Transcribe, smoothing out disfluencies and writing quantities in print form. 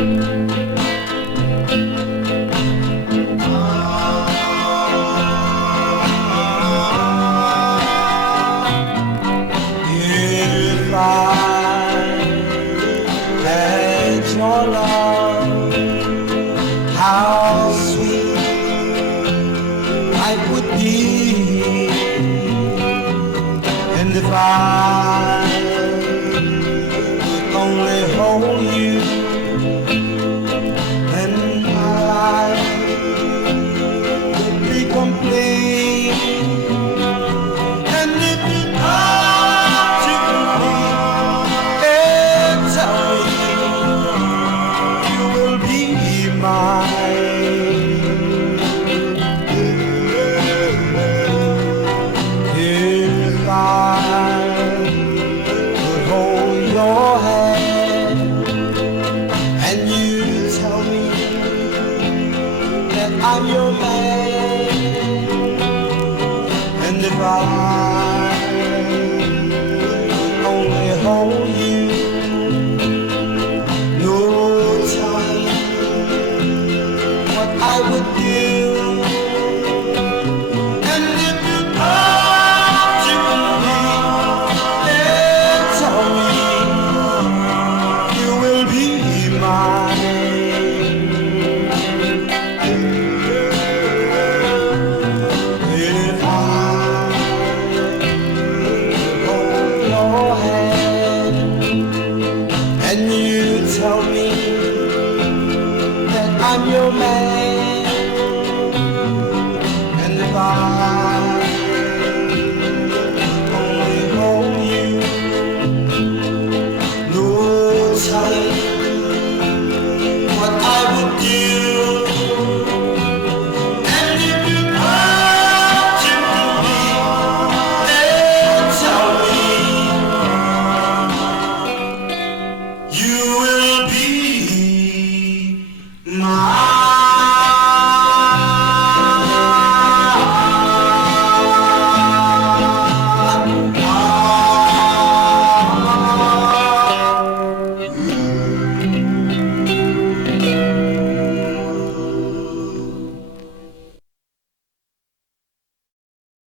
If I had your love, how sweet life would be. And if I could only hold you, then my life would be complete. And if you come to me and tell me you will be mine, if I could hold your hand and you tell me that I'm your man, and if I could only hold you, no telling what I would do. And if you come to me and tell me you will be mine, if I hold your hand and you tell me that I'm your man,